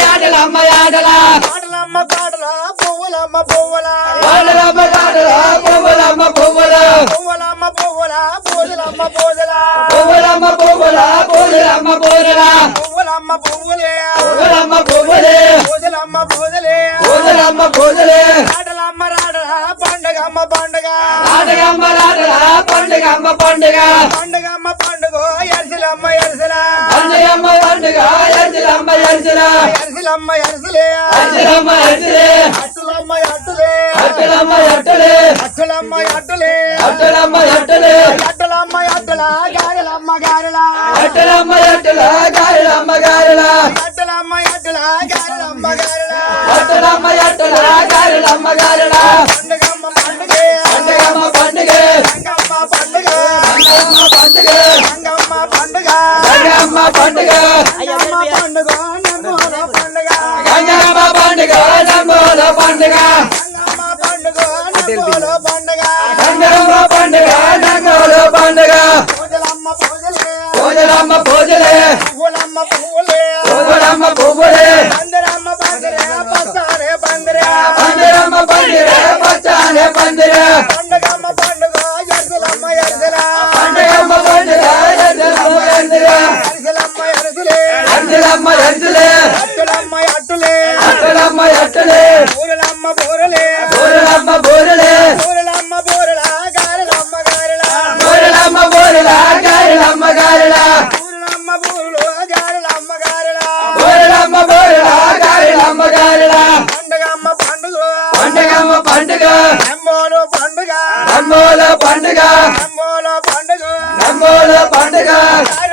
యాడలమ్మ యాడల పాటలమ్మ పాటల పువ్వులమ్మ పువ్వుల పాటలమ్మ పాటల పువ్వులమ్మ పువ్వుల పువ్వులమ్మ పువ్వుల పూజలమ్మ పూజల పువ్వులమ్మ పువ్వుల పూజలమ్మ పూజల పువ్వులమ్మ పువ్వులే పువ్వులమ్మ పువ్వులే పూజలమ్మ పూజలే పూజలమ్మ పూజలే రాటలమ్మ రాటల పండగమ్మ పండగ నాటకమ్మ నాటల పండుగమ్మ పండుగ పండగమ్మ పండుగ ఎర్సలమ్మ ఎర్సల పండుగమ్మ పండుగ ఎర్జలమ్మ ఎర్జల ఎర్సలమ్మ ఎర్సలే ఎర్జలమ్మ ఎర్జలే అట్టులమ్మ అట్టులే అట్టలమ్మ ఎట్టలే అట్టులమ్మ అట్టులే అట్టలమ్మ ఎట్టలే అట్టులమ్మ అట్టుల గారెలమ్మ గారెల అట్టలమ్మ ఎట్టల గారెలమ్మ గారెల అట్టులమ్మ అట్టుల గారెలమ్మ గారెల అట్టలమ్మ ఎట్టల గారెలమ్మ గారెల పండగమ్మ పండుగే పండుగమ్మ పండుగ రంగమ్మ పండుగ రంగమ్మ పండుగ రంగమ్మ పండుగ రంగమ్మ పండుగ రంగమ్మ పండుగ నందోర పండుగ రంగమ్మ పండుగ నమ్మోల పండుగ రంగమ్మ పండుగ నందోర పండుగ రంగమ్మ పండుగ నమ్మోల పండుగ పూజలమ్మ పూజలే పూజలమ్మ పూజలే పువ్వులమ్మ పువ్వులే పువ్వులమ్మ పువ్వులే పందిరమ్మ పందిరే పచ్చారే పందిరే పందిరమ్మ పందిరే పచ్చానే పందిరే పండుగమ్మ పండుగ ఎర్సలమ్మ ఎర్సల పండుగమ్మ పండుగ ఎర్జలమ్మ ఎర్జలే ఎర్సలమ్మ ఎర్సలే ఎర్జలమ్మ ఎర్జలే అట్టులమ్మ అట్టులే అట్టలమ్మ ఎట్టలే పూలమ్మ పూరలే బోరలమ్మ బోరలే పూలమ్మ పూరల గారెలమ్మ గారెల బోరలమ్మ బోరల గారెలమ్మ గారెల పూలమ్మ పూరులు గారెలమ్మ గారెల బోరలమ్మ బోరల గారెలమ్మ గారెల పండుగమ్మ పండుగ పండుగమ్మ పండుగ అమ్మోలు పండుగ నమ్మోల పండుగ అమ్మోల పండుగ నమ్మోల పండుగ గారెల